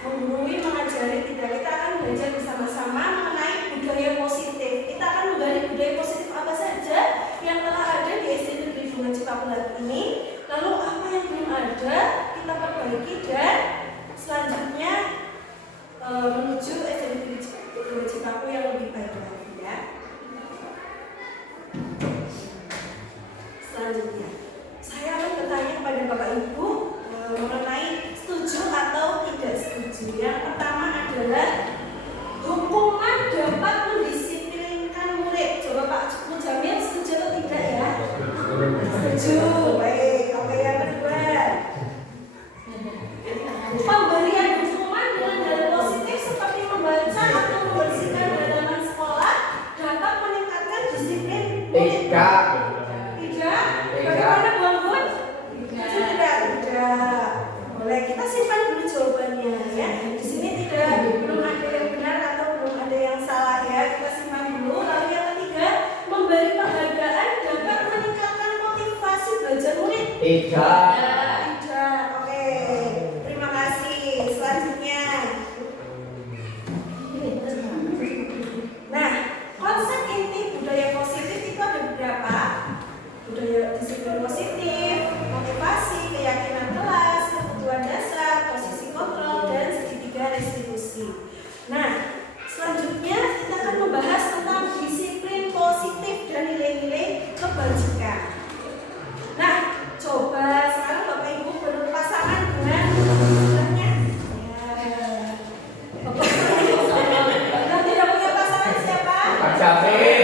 menggurui, mengajari, tidak. Kita akan belajar bersama-sama mengenai budaya positif. Kita akan menggali budaya positif apa saja yang telah ada di SD Negeri Bunga Cipakulat ini. Lalu apa yang belum ada kita perbaiki, dan selanjutnya menuju SD Negeri Bunga Cipaku yang lebih baik lagi ya. Selanjutnya saya akan bertanya kepada Bapak Ibu mengenai setuju atau tidak setuju. Yang pertama adalah hukuman dapat mendisiplinkan murid. Coba Pak Mujamil setuju atau tidak ya? Setuju. Baik. Oke, yang kedua, pemberian hukuman dengan hal positif seperti membaca atau membersihkan halaman sekolah dapat meningkatkan disiplin murid. Tidak. Bagaimana Bang Bun? Tidak. Boleh, kita simpan dulu jawabannya ya. Di sini belum ada yang benar atau belum ada yang salah ya. Kita simpan dulu. Lalu yang ketiga, memberi penghargaan dapat meningkatkan motivasi belajar murid. Tidak. Oke. Terima kasih. Selanjutnya. Nah, konsep inti budaya positif itu ada beberapa. Budaya disiplin positif, motivasi, keyakinan kelas, kebutuhan dasar, posisi kontrol, dan segitiga restitusi. Nah, selanjutnya kita akan membahas tentang disiplin positif dan nilai-nilai kebajikan. Nah, coba sekarang Bapak Ibu berpasangan dengan pasangannya. Ya. Yang tidak punya pasangan siapa? Pak Capek.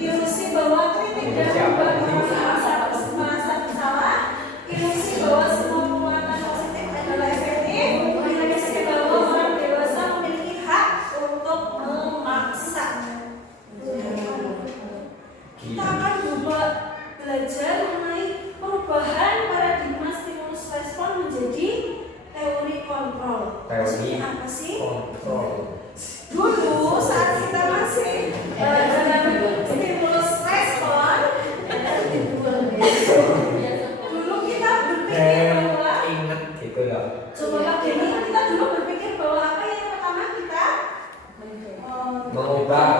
Ilusi bahwa kritik dan pembahasan Coba Kak Denny, kita dulu berpikir bahwa apa yang pertama kita mengubah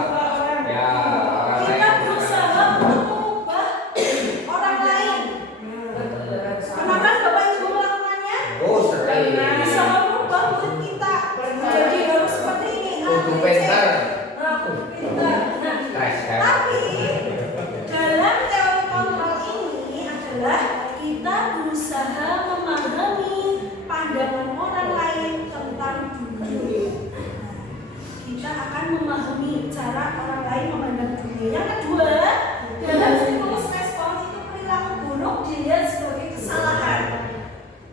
ya kita berusaha untuk mengubah orang lain. Pernahkah Bapak Ibu melakukannya? oh sering Bisa mengubah murid kita jadi harus seperti ini. untuk pintar Pintar. Nah, tapi dalam teori kontrol ini adalah kita berusaha memahami pandangan orang lain tentang dunia. Kita akan memahami cara orang lain memandang dunia. Yang kedua, dalam stimulus respon itu perilaku buruk dilihat sebagai kesalahan.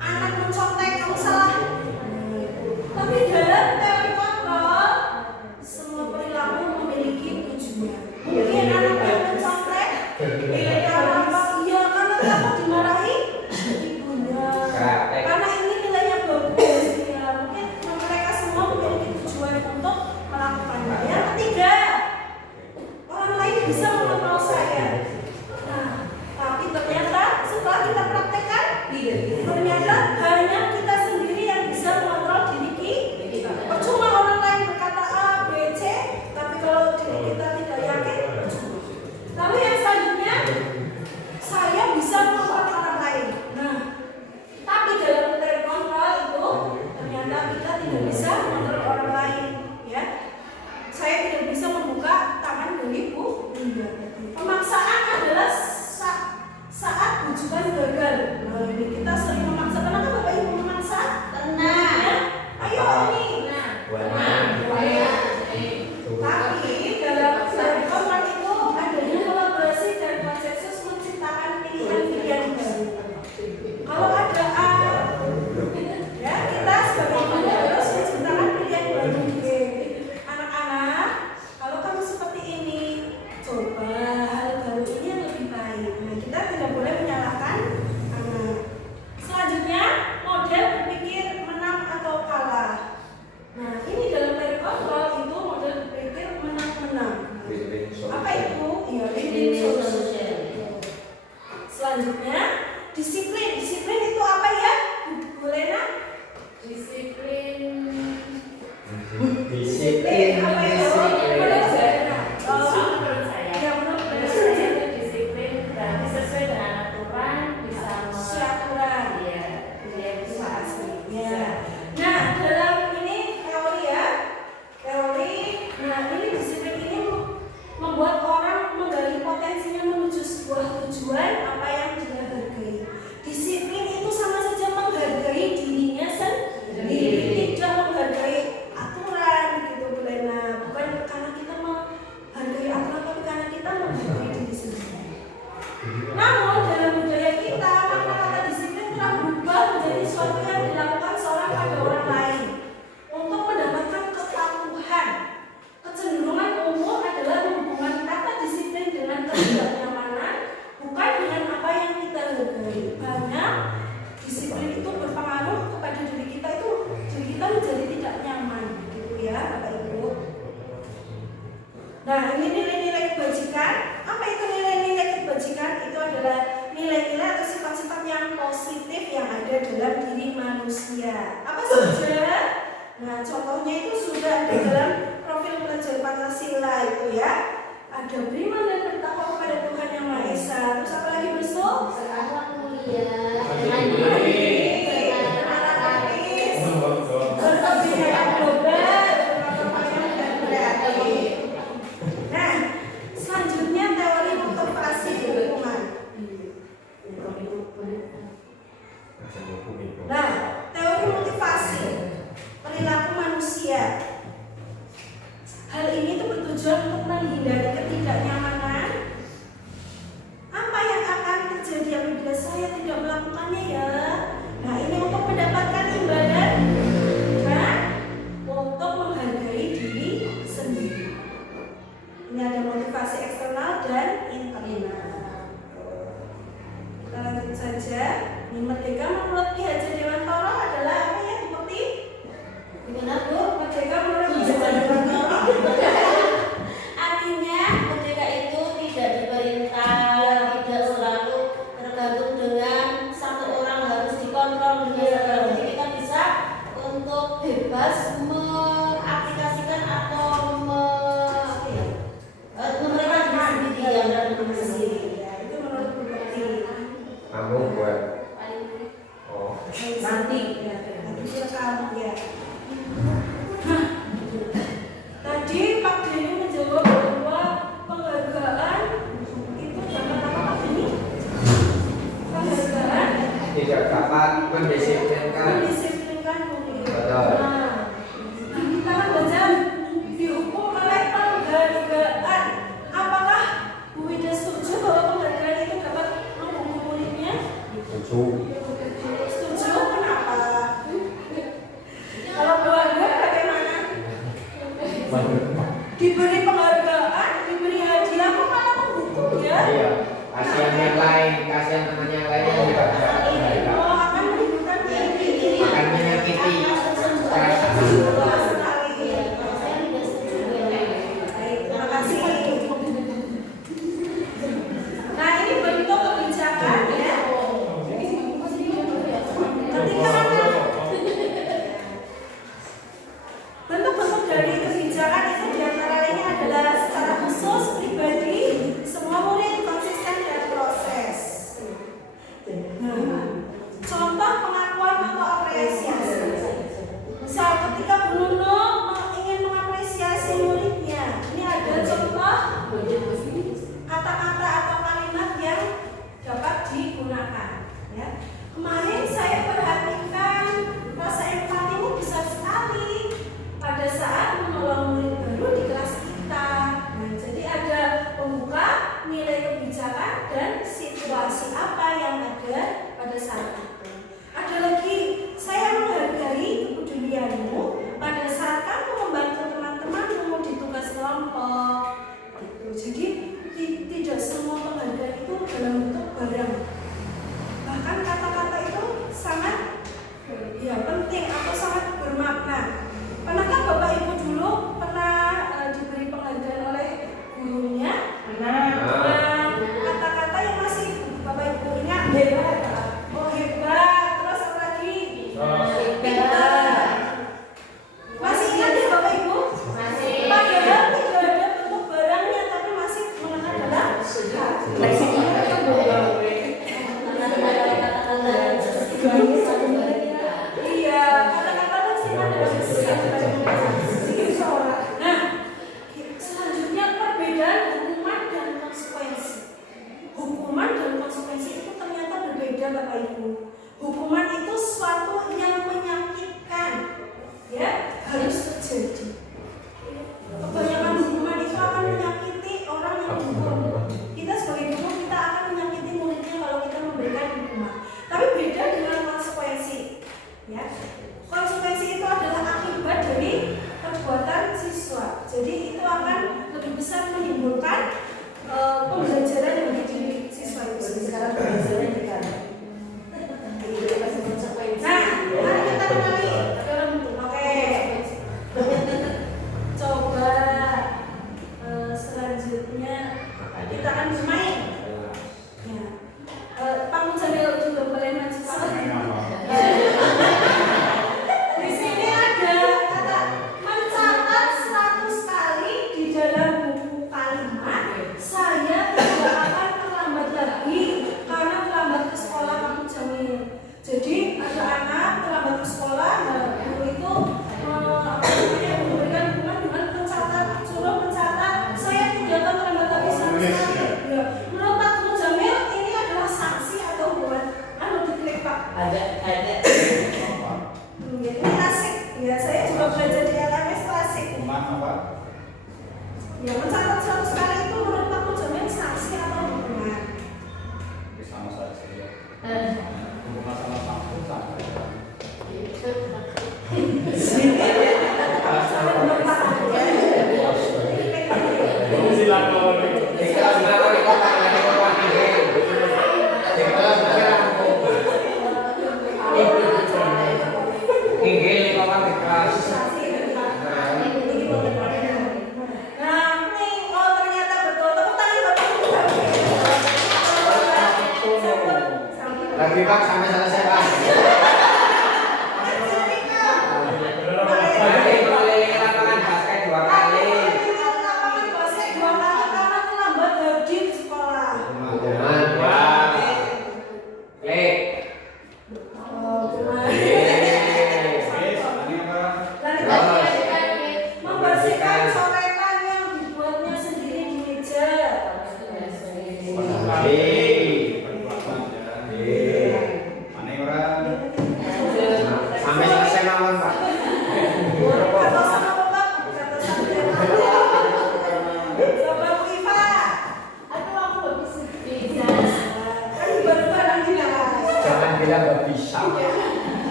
Anak mencontek, kamu salah. Tapi dalam teori kontrol, semua perilaku memiliki tujuan. Mungkin anak yang mencontek karena apa? Iya, karena takut dimarahi ibunya. Karena ini nilainya bagus. Ya, mungkin mereka semua memiliki tujuan untuk melakukannya. Yang ketiga, orang lain bisa mengontrol saya. Nah, tapi ternyata setelah kita praktekkan, ternyata hanya kita sendiri yang bisa mengontrol diri kita. Percuma orang lain berkata A, B, C, tapi kalau diri kita tidak yakin, percuma. Lalu yang selanjutnya, saya bisa mengontrol orang lain. Nah, tapi dalam teori kontrol itu ternyata kita tidak bisa mengontrol orang lain, ya. Saya tidak bisa membuka tangan dari Bu Linda. Pemaksaan adalah saat bujukan gagal. Nah, ini kita sering memaksa. Pernahkah Bapak Ibu memaksa? Pernah. Ayo ini. Tapi dalam teori kontrol itu adanya kolaborasi dan konsensus menciptakan pilihan-pilihan baru. Kalau ada A, ya kita sebagai guru harus menciptakan pilihan baru. Anak-anak, kalau kamu seperti ini, coba hal baru ini yang lebih baik. Nah, kita tidak boleh menyalahkan anak. Selanjutnya, model berpikir menang atau kalah. Nah, ini dalam teori kontrol itu model berpikir menang-menang. Apa itu? Ya, win-win solution. Selanjutnya, disiplin. Disiplin itu apa ya? Bu Lena? Disiplin apa itu? Menurut saya. Menurut saya. Ya, menurut saya. Disiplin berarti sesuai dengan aturan, bisa Aturan. Iya, bisa Ya. Nah, dalam ini teori ya. Teori. Nah, ini disiplin ini membuat orang menggali potensinya menuju sebuah tujuan apa yang dia hargai. Disiplin itu sama saja menghargai dirinya sendiri, tidak menghargai aturan gitu Bu Lena. Bukan karena kita menghargai aturan, tapi karena kita menghargai diri sendiri. Namun dalam budaya kita, kata-kata disiplin telah berubah menjadi sesuatu yang dilakukan seorang pada orang lain untuk mendapatkan kepatuhan. Kecenderungan umum adalah menghubungkan kata disiplin dengan ketidaknyamanan, bukan dengan apa yang kita hargai. Banyak disiplin itu berpengaruh kepada diri kita, itu diri kita menjadi tidak nyaman, gitu ya Bapak Ibu. Nah, ini nilai-nilai kebajikan. Apa itu nilai-nilai kebajikan? Itu adalah nilai-nilai atau sifat-sifat yang positif yang ada dalam diri manusia. Apa saja? Nah, contohnya itu sudah ada dalam profil pelajar Pancasila itu ya. Ada beriman dan bertakwa kepada Tuhan Yang Maha Esa. Terus apa lagi Besok? berakhlak mulia, Mandiri, anarkis, berkebijakan global, berkebijakan dan kreatif. Nah, selanjutnya teori motivasi lingkungan. Nah, teori motivasi perilaku manusia. Hal ini tuh bertujuan untuk menghindari ketidaknyamanan. Apa yang akan terjadi apabila saya tidak melakukannya ya? Nah, ini untuk mendapatkan imbalan dan untuk menghargai diri sendiri. Ini ada motivasi eksternal dan internal. Kita lanjut saja. Ini merdeka menurut Ki Hajar Dewantara adalah apa ya? Seperti gimana Bu? Merdeka menurut Ki Hajar Dewantara. artinya merdeka itu tidak diperintah, tidak selalu tergantung dengan satu orang harus dikontrol. Jadi kita bisa Nanti. Nanti direkam ya. Nah, tadi Pak Denny menjawab bahwa penghargaan itu dapat apa Pak Denny? Penghargaan Tidak dapat mendisiplinkan. mendisiplinkan murid. Betul. Nah, kita kan baca dihukum oleh penghargaan. Apakah Bu Wida setuju bahwa penghargaan itu dapat menghukum muridnya? Setuju. Setuju? Kenapa? Kalau Bu Wida bagaimana? Diberi penghargaan, diberi hadiah, kok malah menghukum ya? Iya. Kasihan yang lain, kasihan teman yang lain yang tidak dapat penghargaan. Oh, akan menimbulkan diri. Akan menyakiti perasaan. Betul sekali. Saya tidak setuju ya. Baik, terima kasih. Nah, ini bentuk kebijakan ya. Ketika ada bentuk-bentuk dari kebijakan itu diantara lainnya adalah secara khusus pribadi semua murid konsisten dan proses. Nah, contoh pengakuan atau apresiasi. Misal ketika Bu Nuno ingin mengapresiasi muridnya, ini ada contoh kata-kata atau kalimat yang dapat digunakan. Ya. Kemarin saya perhatikan rasa empatimu besar sekali pada saat menolong murid baru di kelas kita. Nah, jadi ada pembuka, nilai kebijakan, dan situasi apa yang ada pada saat itu. Ada lagi, saya menghargai kepedulianmu pada saat kamu membantu teman-temanmu di tugas kelompok. Gitu. Jadi tidak semua penghargaan itu dalam bentuk barang. Bahkan kata-kata itu sangat ya penting atau sangat bermakna. Pernahkah Bapak Ibu dulu pernah diberi penghargaan oleh gurunya? Nah, kata-kata yang masih Bapak Ibu ingat hebat. Oh hebat. Terus apa lagi? Hebat. Masih ingat ya Bapak Ibu? Masih. Padahal tidak ada bentuk barangnya, tapi masih mengenal dalam iya, kata-kata kan sifat dalam seseorang. Nah, selanjutnya perbedaan hukuman dan konsekuensi. Hukuman dan konsekuensi itu ternyata berbeda Bapak Ibu. Hukuman itu sesuatu yang menyakitkan, ya harus terjadi. Kebanyakan hukuman itu akan menyakiti orang yang dihukum. Kita sebagai guru kita akan menyakiti muridnya kalau kita memberikan hukuman. Tapi beda dengan konsekuensi. Ya, konsekuensi itu adalah akibat dari perbuatan siswa. Jadi itu akan lebih besar menimbulkan pembelajaran bagi diri siswa itu sendiri. Nah, mari kita kembali. Oke. Coba selanjutnya kita akan bermain. Ya. Pak Mujamil juga boleh maju Pak. Di sini ada kata mencatat 100 kali di dalam buku kalimat. Saya tidak akan terlambat lagi karena terlambat ke sekolah Pak Mujamil. Jadi ada anak terlambat ke sekolah, nah guru itu memberikan hukuman dengan mencatat, suruh mencatat. Saya tidak akan terlambat lagi sama sekali. Ya. Menurut Pak Mujamil ini adalah sanksi atau hukuman? Diklik Pak. Ada. Ini asik. Ya saya juga belajar di LMS itu asik. Ya mencatat 100 kali itu menurut Pak Mujamil sanksi atau hukuman? Sama saja. Lagi Pak sampai selesai Pak. Nanti keliling lapangan basket 2 kali. Lapangan basket 2 kali karena terlambat hadir di sekolah. Hukuman ya. Klik. Hukuman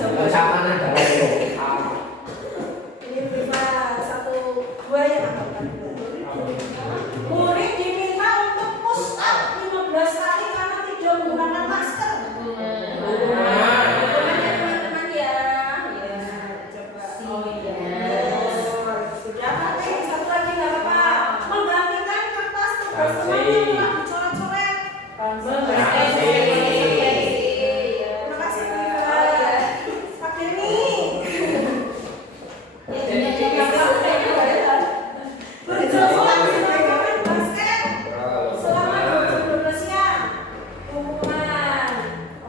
coba. Ancaman adalah itu. Ini prima 1, 2 yang angkat. Murid diminta untuk push up 15 kali karena tidak menggunakan masker. Hukumannya teman-teman ya. Ya. Coba. Oh, iya. Sudah pakai satu lagi nggak apa-apa. Menggantikan kertas tugas Kasih. teman yang telah dicoret-coret. Kasih. Terima kasih Prima. Pakai ini. Berjalan sebagai pemain basket selama 12 siang. Hukuman.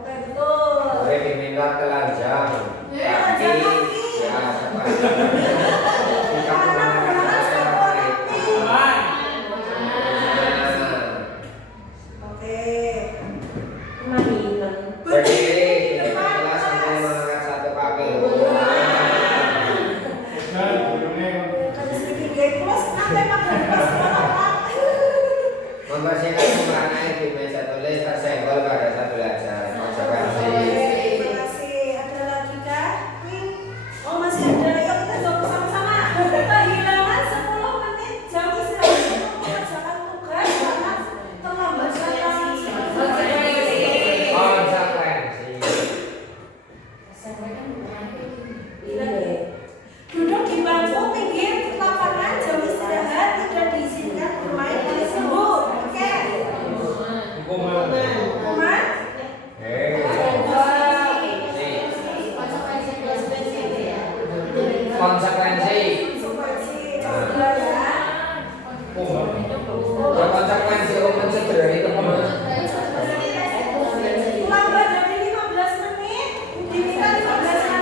Oke betul. Boleh diminta telanjang. Kaki. Ya, apa? Karena menggunakan sepatu rapi. Oke. Berdiri di depan kelas sambil mengangkat satu kaki. Ada sedikit gaya plus, nanti pakai plus berapa? Membersihkan sembarangan di meja tulis tersenggol pada saat belajar. Konsekuensi. Terima kasih. Ada lagi kah? Oh masih ada. Yuk kita jawab bersama-sama. Kehilangan 10 menit jam istirahat untuk mengerjakan tugas karena terlambat transaksi. Konsekuensi. Duduk di bangku pinggir lapangan jam istirahat tidak diizinkan bermain di sembur. Oke. Hukuman. Konsekuensi. Konsekuensi. Coba ya. Ya konsekuensi hukuman cedera itu Lambat dari 15 menit diminta 15 kali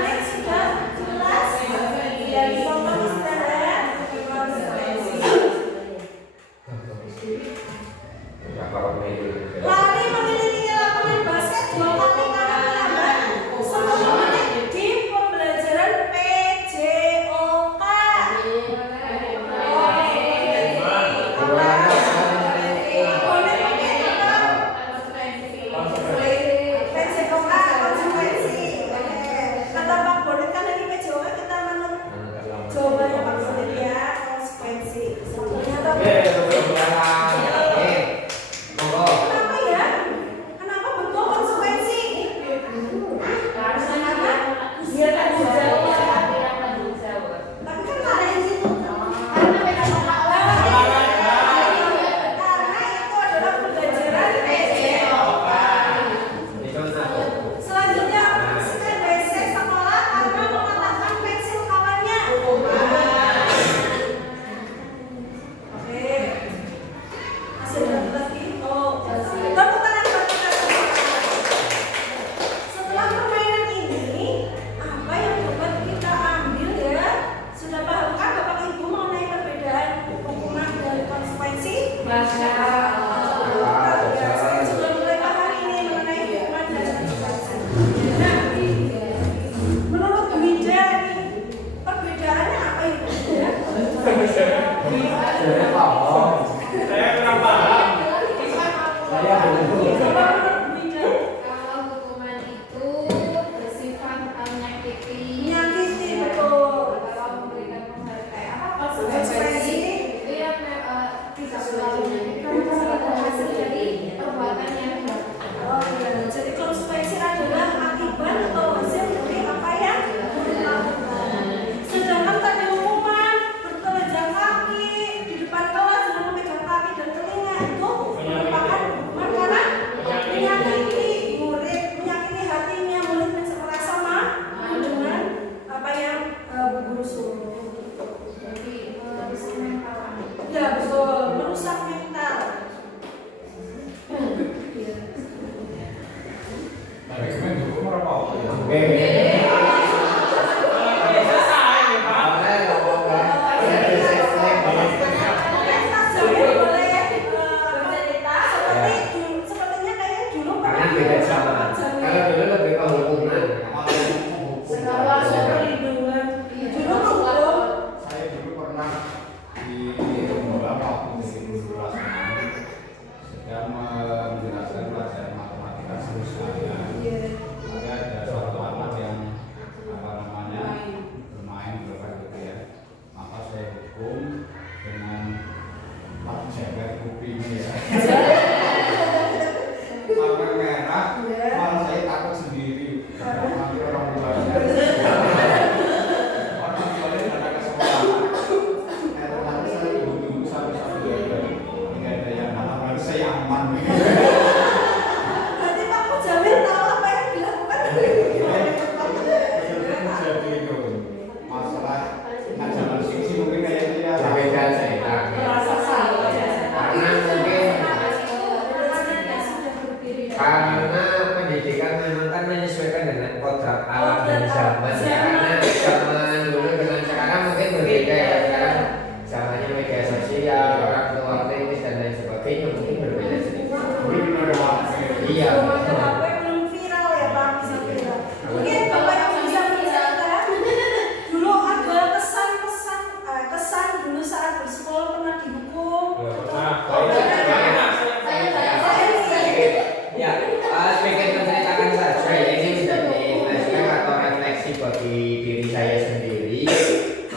bagi diri saya sendiri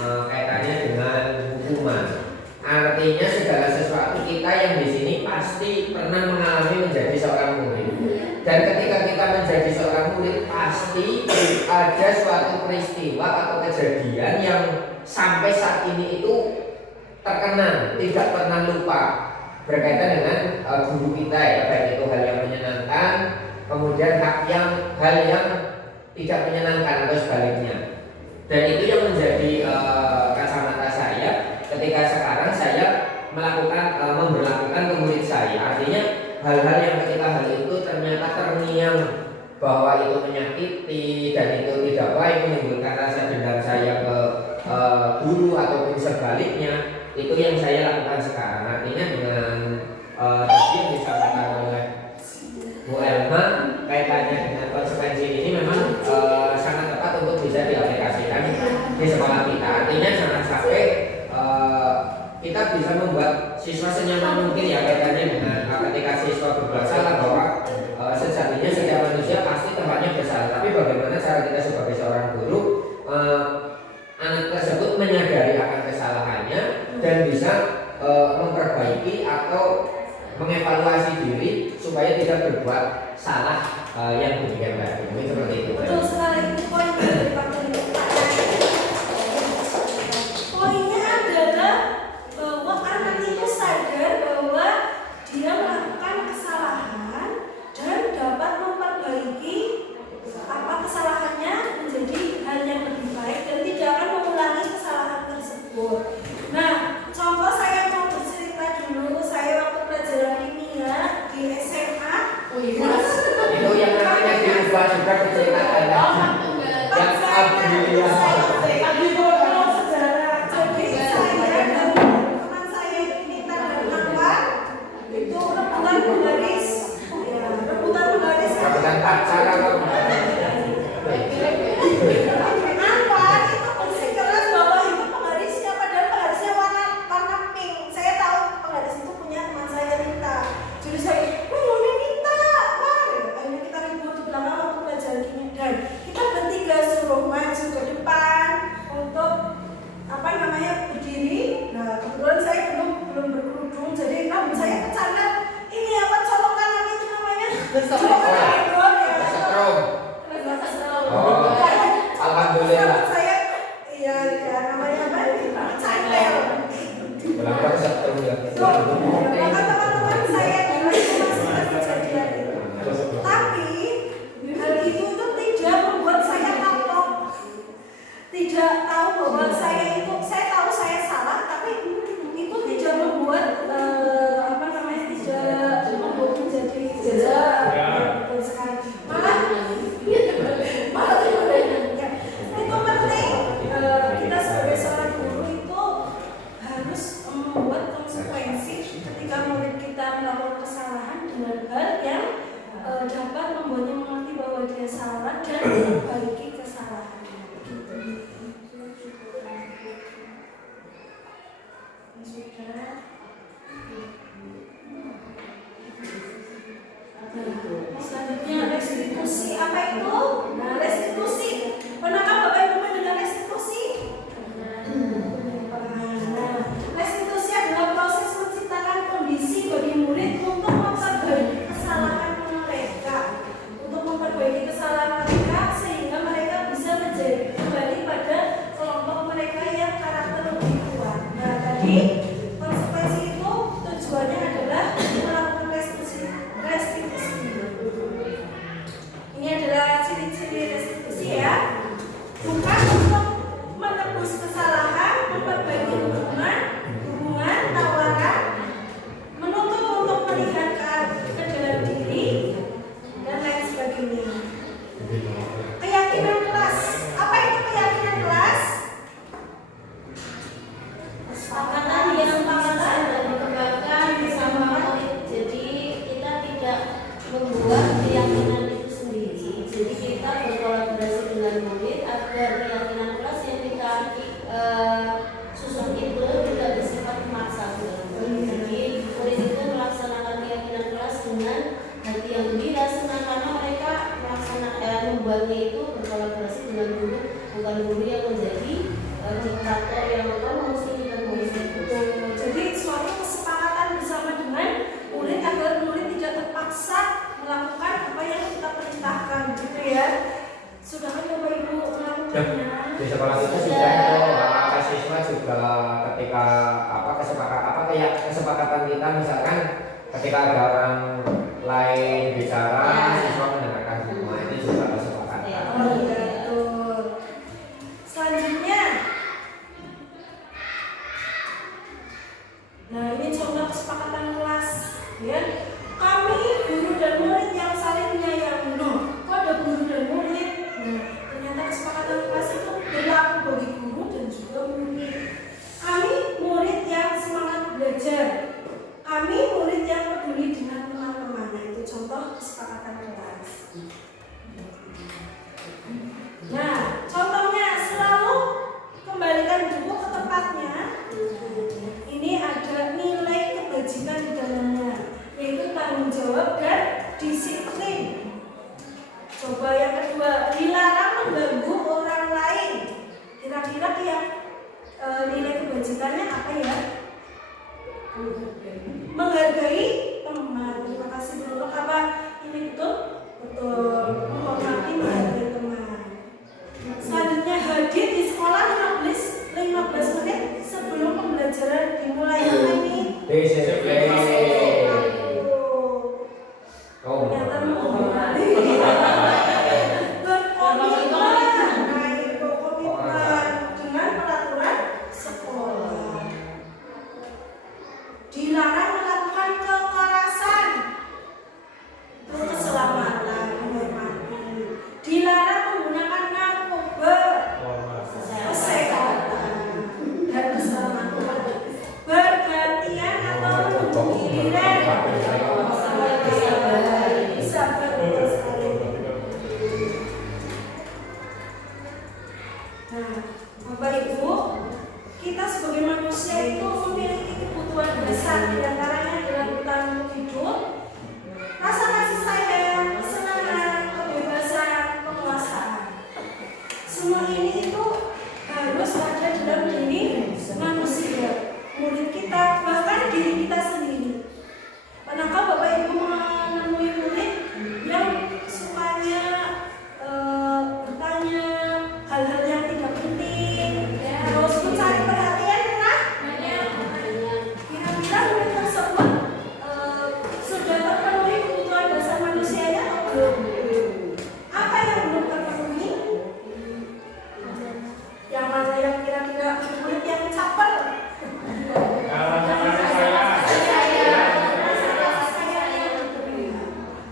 kaitannya dengan hukuman. Artinya segala sesuatu kita yang di sini pasti pernah mengalami menjadi seorang murid. Dan ketika kita menjadi seorang murid pasti ada suatu peristiwa atau kejadian yang sampai saat ini itu terkenang, tidak pernah lupa, berkaitan dengan guru kita ya, baik itu hal yang menyenangkan, kemudian hal yang tidak menyenangkan atau sebaliknya. Dan itu yang menjadi kacamata saya ketika sekarang saya memberlakukan ke murid saya. Artinya hal-hal yang ketika hal itu ternyata terngiang bahwa itu menyakiti dan itu tidak baik, menimbulkan rasa dendam saya ke guru ataupun sebaliknya, itu yang saya lakukan sekarang. Artinya dengan tadi yang disampaikan oleh Bu Elma kaitannya dengan konsekuensi ini memang sangat tepat untuk bisa diaplikasikan di sekolah kita. Artinya jangan sampai kita bisa membuat siswa senyaman mungkin ya kaitannya dengan ketika siswa berbuat salah, bahwa sejatinya setiap manusia pasti tempatnya bersalah. Tapi bagaimana cara kita sebagai seorang guru anak tersebut menyadari akan kesalahannya dan bisa memperbaiki atau mengevaluasi diri supaya tidak berbuat salah yang demikian tadi. Mungkin seperti itu. Betul sekali, itu poin dari Pak Tony. Poinnya adalah bahwa anak itu sadar bahwa dia melakukan kesalahan dan dapat memperbaiki kesalahannya menjadi hal yang lebih baik dan tidak akan mengulangi kesalahan tersebut. Nah, contoh saya mau bercerita dulu. Saya waktu pelajaran kimia di SMA. Itu yang namanya dirubah juga berceritakan. Yang alhamdulillah. Jadi saya dan teman saya ini tanda nama itu rebutan penggaris. Ya, rebutan penggaris. Rebutan pacar apa? Apa itu bersikeras bahwa itu penggarisnya, padahal penggarisnya warna pink. Saya tahu penggaris itu punya teman saya Rita. Jadi saya, ini Rita, akhirnya kita ribut di belakang waktu pelajaran kimia dan kita bertiga suruh maju ke depan untuk berdiri. Nah kebetulan saya belum berkerudung, jadi rambut saya kecandar. Ini apa colokan itu namanya? Colokan Setrum. Oh, alhamdulillah. Saya iya namanya apa? Cantel. Berapa setrum ya? Maka teman-teman saya masih kejadian itu. Tapi hal itu tuh tidak membuat saya kapok. Tidak tahu bahwa saya tahu saya salah, tapi itu tidak membuat tidak membuat menjadi betul sekali. Malah itu penting. Kita sebagai seorang guru itu harus membuat konsekuensi ketika murid kita melakukan kesalahan dengan hal yang dapat membuatnya mengerti bahwa dia salah dan memperbaiki kesalahannya. Selanjutnya restitusi. Apa itu? Nah, restitusi. Pernahkah Bapak Ibu mendengar restitusi? Nah, restitusi adalah proses menciptakan kondisi bagi murid untuk memperbaiki kesalahan mereka, sehingga mereka bisa menjadi kembali pada kelompok mereka yang karakter lebih kuat. Nah, tadi konsekuensi itu tujuannya adalah melakukan restitusi. Ini adalah ciri-ciri restitusi ya. Bukan untuk menebus kesalahan, memperbaiki hubungan, tawaran, menuntut untuk melihat ke dalam diri dan lain sebagainya. Keyakinan kelas. Apa itu keyakinan kelas? Kesepakatan bukan guru yang menjadi diktator yang promosi dan promosi. Jadi suatu kesepakatan bersama dengan murid agar murid tidak terpaksa melakukan apa yang kita perintahkan, gitu ya. Sudah kan Bapak Ibu melakukannya? Di sekolah kita sudah itu siswa juga ketika kesepakatan kita misalkan ketika ada orang lain bicara siswa mendengarkan semua itu juga kesepakatan. Oh, betul. Selanjutnya, nah ini contoh kesepakatan kelas, ya. Kami guru dan murid yang saling menyayangi. Kok ada guru dan murid? Nah, ternyata kesepakatan kelas itu berlaku bagi guru dan juga murid. Kami murid yang semangat belajar. Kami murid yang peduli dengan teman-teman. Nah, itu contoh kesepakatan kelas. Nah, contohnya selalu kembalikan buku ke tempatnya. Ini ada nilai kebajikan di dalamnya, yaitu tanggung jawab dan disiplin. Coba yang kedua, dilarang mengganggu orang lain. Kira-kira yang nilai kebajikannya apa ya? Menghargai teman. Terima kasih Bu. Apa ini betul? Betul. Menghormati, menghargai teman. Selanjutnya, hadir di sekolah 15 menit sebelum pembelajaran dimulai. Apa ini? Disiplin. Ternyata menghormati. Berkomitmen. Nah, itu komitmen dengan peraturan sekolah. Dilarang melakukan kekerasan. Itu keselamatan, menghormati. Dilarang menggunakan narkoba. Kesehatan dan keselamatan. Bergantian atau menghubungi diri. Sabar, betul sekali. Nah, Bapak Ibu, kita sebagai manusia itu memiliki kebutuhan dasar, di antaranya adalah bertahan hidup, rasa kasih sayang, kesenangan, kebebasan, penguasaan. Semua ini itu harus ada dalam diri manusia, murid kita, bahkan diri kita sendiri. Pernahkah Bapak Ibu menemui murid yang sukanya bertanya hal-hal yang tidak penting, terus mencari perhatian? Pernah? Kira-kira murid tersebut sudah terpenuhi kebutuhan dasar manusianya atau belum? Apa yang belum terpenuhi? Yang mana yang kira-kira murid yang caper?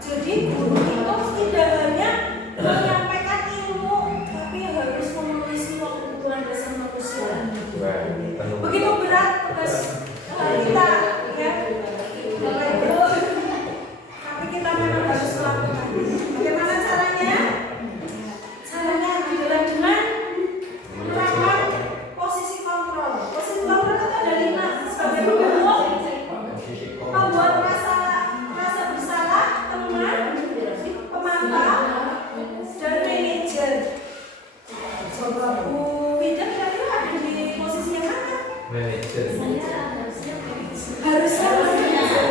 Jadi guru itu tidak hanya menyampaikan ilmu, tapi harus memenuhi semua kebutuhan dasar manusia. Begitu berat tugas kita, ya, Bapak Ibu. Tapi kita memang harus melakukan. Bagaimana caranya? Caranya adalah dengan menerapkan posisi kontrol. Posisi kontrol itu ada 5 sebagai pembuat rasa bersalah, teman, pemantau, dan manajer. Coba Bu Wida kira-kira ada di posisi yang mana? Manajer. Harusnya manajer.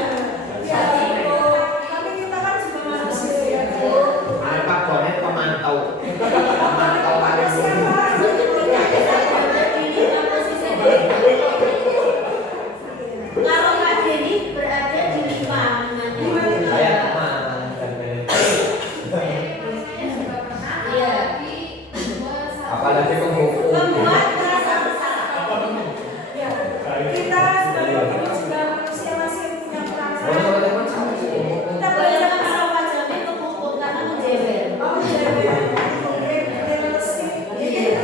Ya, Bu. Tapi kita kan juga manusia, ya, Bu. Apa bonet pemantau? Pemantau ada Siapa? Kalau Kak Denny berada di 5 saya teman dan Iya. apalagi menghukum. Membuat rasa bersalah. Ya, kita sebagai guru juga manusia masih punya peran serta. Kita belajar bersama. Wajahnya kepupuk karena menjewer. Oh, iya.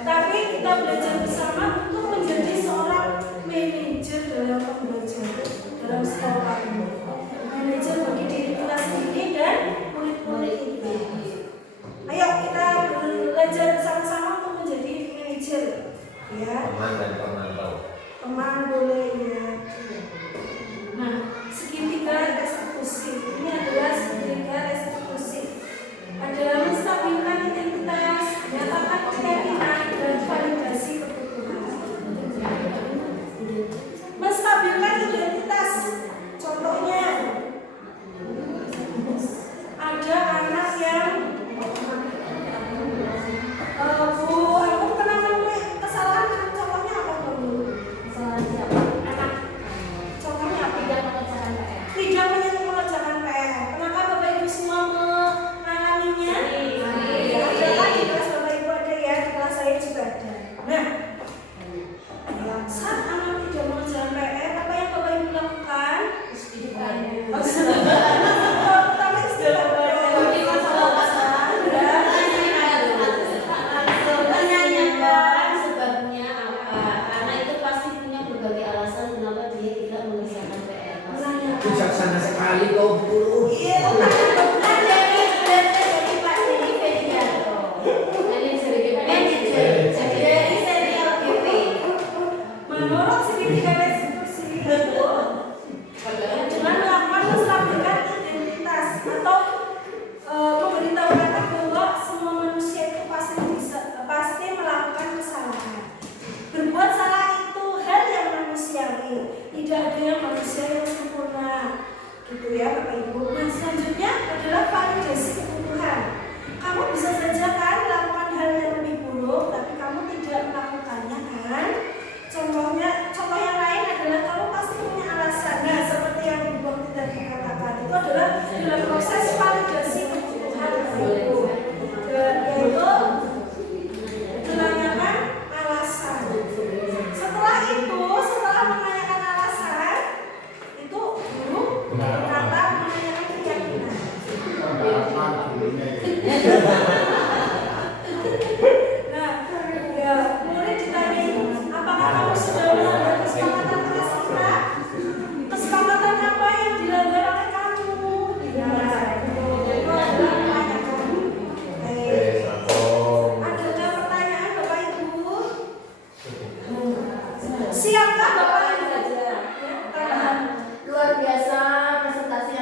Tapi kita belajar bersama untuk menjadi seorang manajer dalam pembelajaran dalam sekolah. Manajer bagi diri kita sendiri dan murid-murid kita. Ayo kita belajar bersama-sama untuk menjadi manajer, ya. Teman dan pemantau. Teman boleh, ya. Nah, segitiga restitusi ini adalah segitiga restitusi. Adalah menstabilkan identitas, menyatakan manusia yang sempurna. Gitu ya Bapak Ibu. Nah selanjutnya adalah validasi kebutuhan. Kamu bisa saja kan melakukan hal yang lebih buruk, tapi kamu tidak melakukannya kan? Contoh yang lain adalah kamu pasti punya alasan. Nah seperti yang Ibu Bakti tadi katakan, itu adalah dalam proses validasi kebutuhan Bapak Ibu. Dan yaitu menanyakan alasan. Setelah menanyakan alasan, itu guru berkata menanyakan keyakinan. Nah, ya murid ditanya, apakah kamu sudah melanggar kesepakatan kelas kita? Kesepakatan apa yang dilanggar oleh kamu? Nah, itu adalah menanyakan. Adakah pertanyaan Bapak Ibu? Siapkah Bapak Ibu? Luar biasa presentasi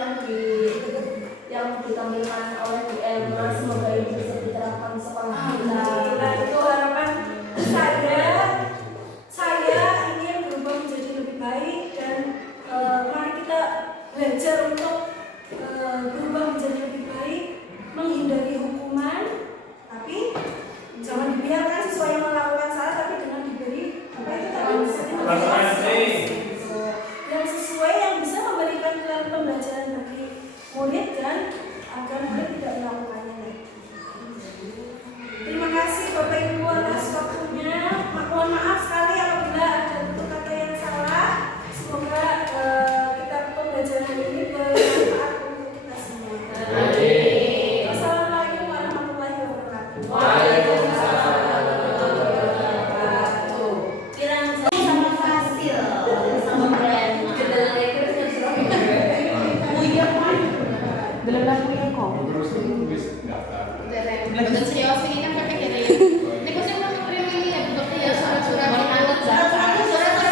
yang ditampilkan oleh Bu Elma. Semoga ini bisa diterapkan di sekolah kita. Nah, itu harapan saya ingin berubah menjadi lebih baik dan mari kita belajar untuk berubah menjadi lebih baik, menghindari hukuman, tapi jangan dibiarkan siswa yang melakukan salah, tapi dengan diberi apa itu tadi yang sesuai, yang bisa memberikan pembelajaran bagi murid dan agar murid tidak melakukannya lagi. Terima kasih Bapak Ibu atas waktunya. Mohon maaf sekali apabila ada tutur kata yang salah. Semoga kita pembelajaran ini bermanfaat untuk kita semua. Wassalamualaikum warahmatullahi wabarakatuh. Waalaikumsalam warahmatullahi wabarakatuh. Dirancang sama Fasil, sama Brenda. Belum laku ya kok. Terus tulis daftar. Betul serius ini kan pakai gitu ya. Ini kok sih mau kirim ini ya betul ya surat-surat yang ada surat-surat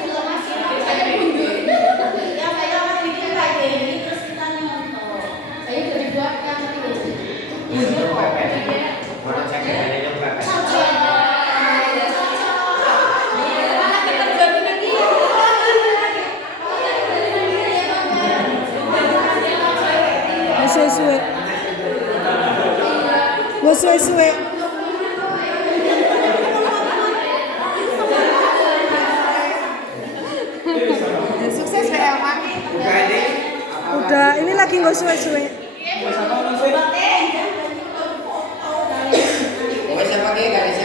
sudah masih saya mundur. Ya kayak orang bikin kayak gini terus kita nyontoh. Saya udah dibuatkan tadi. Itu pepet. Mana cek yang pepet. Suwe-suwe. Sukses ya Elma. Udah, ini lagi nggak suwe-suwe. Siapa pakai garis